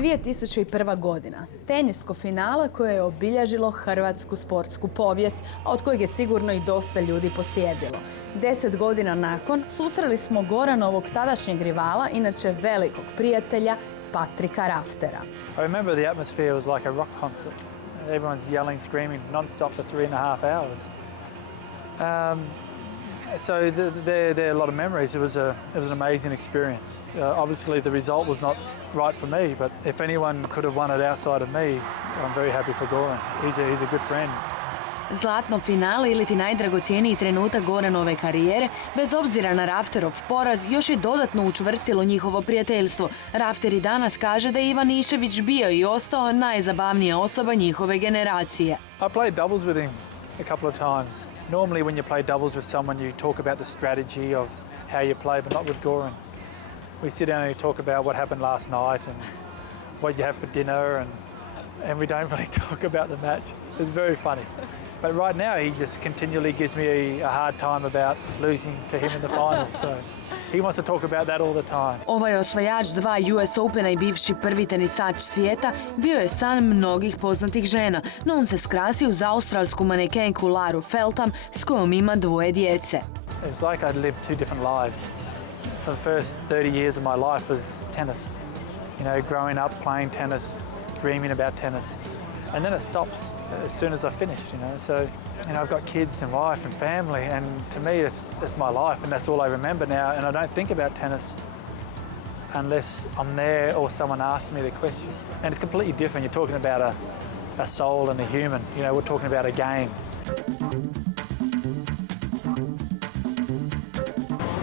2001. godina. Tenisko finale koje je obilježilo hrvatsku sportsku povijest, a od kojeg je sigurno i dosta ljudi posjedilo. 10 godina nakon susreli smo Goranovog tadašnjeg rivala, inače velikog prijatelja, Patrika Raftera. I remember the atmosphere was like a rock concert. Everyone's yelling, screaming non-stop for 3.5 hours. So there are a lot of memories. It was an amazing experience. Obviously the result was not right for me, but if anyone could have won it outside of me, I'm very happy for Goran. He's a good friend. Zlatno finale ili ti najdragocjeniji trenutak Goranove karijere, bez obzira na Rafterov poraz, još je dodatno učvrstilo njihovo prijateljstvo. Rafter i danas kaže da je Ivan Išević bio i ostao najzabavnija osoba njihove generacije. I played doubles with him a couple of times. Normally when you play doubles with someone you talk about the strategy of how you play, but not with Goran. We sit down and we talk about what happened last night and what you have for dinner and we don't really talk about the match. It's very funny. But right now he just continually gives me a hard time about losing to him in the finals. So he wants to talk about that all the time. Ovaj osvajač 2 US Opena i bivši prvi tenisač svijeta bio je san mnogih poznatih žena, no on se skrasio uz australsku manekenku Laru Feltham s kojom ima 2 djece. It was like I'd lived 2 different lives. For the first 30 years of my life was tennis. You know, growing up playing tennis, dreaming about tennis. And then it stops as soon as I finished, you know. So, you know, I've got kids and wife and family, and to me it's my life, and that's all I remember now. And I don't think about tennis unless I'm there or someone asks me the question. And it's completely different. You're talking about a soul and a human. You know, we're talking about a game.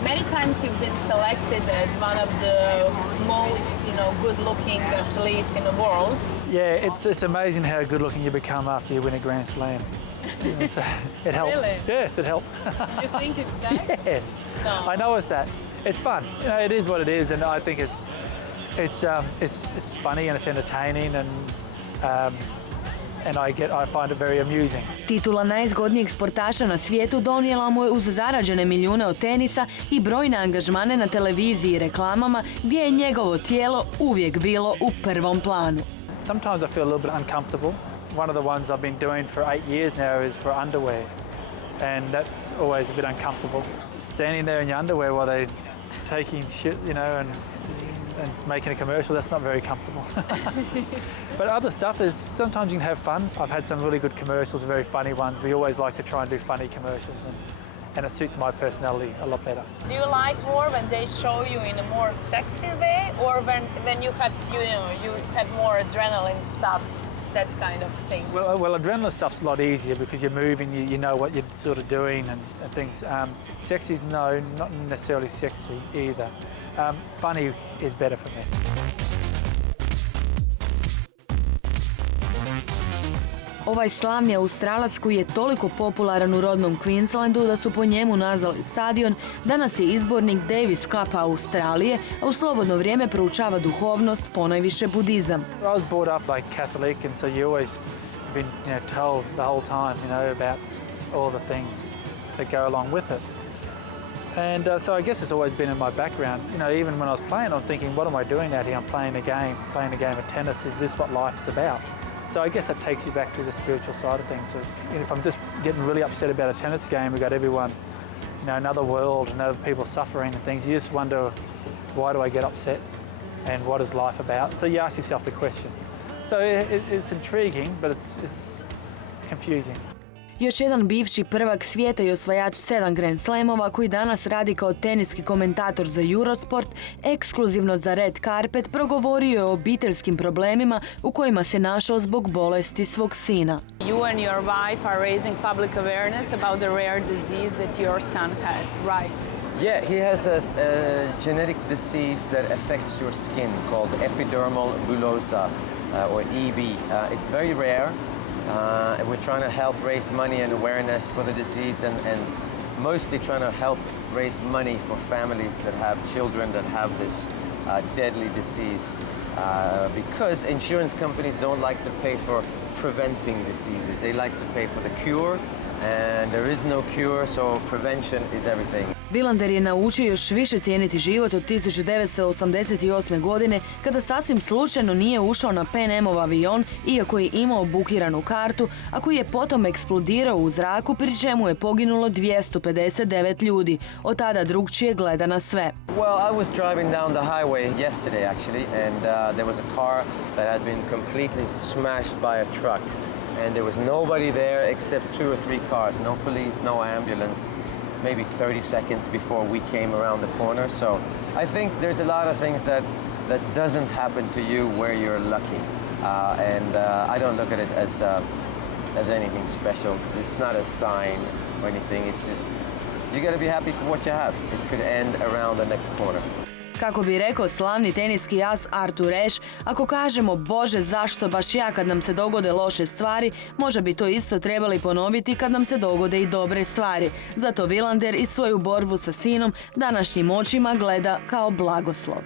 Many times you've been selected as one of the most, good-looking athletes in the world. Yeah, it's amazing how good-looking you become after you win a Grand Slam. So it helps. Really? Yes, it helps. You think it's that? Yes. No. I know it's that. It's fun. You know, it is what it is, and I think it's funny and it's entertaining, and I find it very amusing. Titula najzgodnijeg sportaša na svijetu donijela mu je uz zarađene milijune od tenisa i brojne angažmane na televiziji i reklamama gdje je njegovo tijelo uvijek bilo u prvom planu. Sometimes I feel a little bit uncomfortable. One of the ones I've been doing for 8 years now is for underwear, and that's always a bit uncomfortable. Standing there in your underwear while they're taking shit, you know, and making a commercial, that's not very comfortable. But other stuff is, sometimes you can have fun. I've had some really good commercials, very funny ones. We always like to try and do funny commercials, and it suits my personality a lot better. Do you like more when they show you in a more sexy way, or when you have more adrenaline stuff, that kind of thing? Well, adrenaline stuff's a lot easier because you're moving, you know what you're sort of doing and things. Sexy, no, not necessarily sexy either. Funny is better for me. Ovaj slavni Australac koji je toliko popularan u rodnom Queenslandu da su po njemu nazvali stadion, danas je izbornik Davis Cupa Australije, a u slobodno vrijeme proučava duhovnost, ponajviše budizam. I was brought up like Catholic, and so you always been told the whole time, about all the things that go along with it. And so I guess it's always been in my background. Even when I was playing, I'm thinking, what am I doing out here? I'm playing a game of tennis. Is this what life's about? So I guess that takes you back to the spiritual side of things. So if I'm just getting really upset about a tennis game, we've got everyone, another world and other people suffering and things. You just wonder, why do I get upset? And what is life about? So you ask yourself the question. So it's intriguing, but it's confusing. Još jedan bivši prvak svijeta i osvajač 7 Grand Slamova koji danas radi kao teniski komentator za Eurosport, ekskluzivno za Red Carpet, progovorio je o obiteljskim problemima u kojima se našao zbog bolesti svog sina. You and your wife are raising public awareness about the rare disease that your son has, right? Yeah, he has a genetic disease that affects your skin called epidermal bullosa, or EB. It's very rare. We're trying to help raise money and awareness for the disease and mostly trying to help raise money for families that have children that have this deadly disease because insurance companies don't like to pay for preventing diseases. They like to pay for the cure and there is no cure, so prevention is everything. Vilander je naučio još više cijeniti život od 1988. godine kada sasvim slučajno nije ušao na Pan Am-ov avion iako je imao bukiranu kartu, a koji je potom eksplodirao u zraku pri čemu je poginulo 259 ljudi. Od tada drugčije gleda na sve. Well, I was driving down the highway yesterday actually, and there was a car that had been completely smashed by a truck. And there was nobody there except 2 or 3 cars, no police, no ambulance, maybe 30 seconds before we came around the corner. So I think there's a lot of things that doesn't happen to you where you're lucky. And I don't look at it as anything special. It's not a sign or anything. It's just, you got to be happy for what you have. It could end around the next corner. Kako bi rekao slavni teniski as Arthur Ashe, ako kažemo Bože zašto baš ja kad nam se dogode loše stvari, možda bi to isto trebali ponoviti kad nam se dogode i dobre stvari. Zato Vilander i svoju borbu sa sinom današnjim očima gleda kao blagoslov.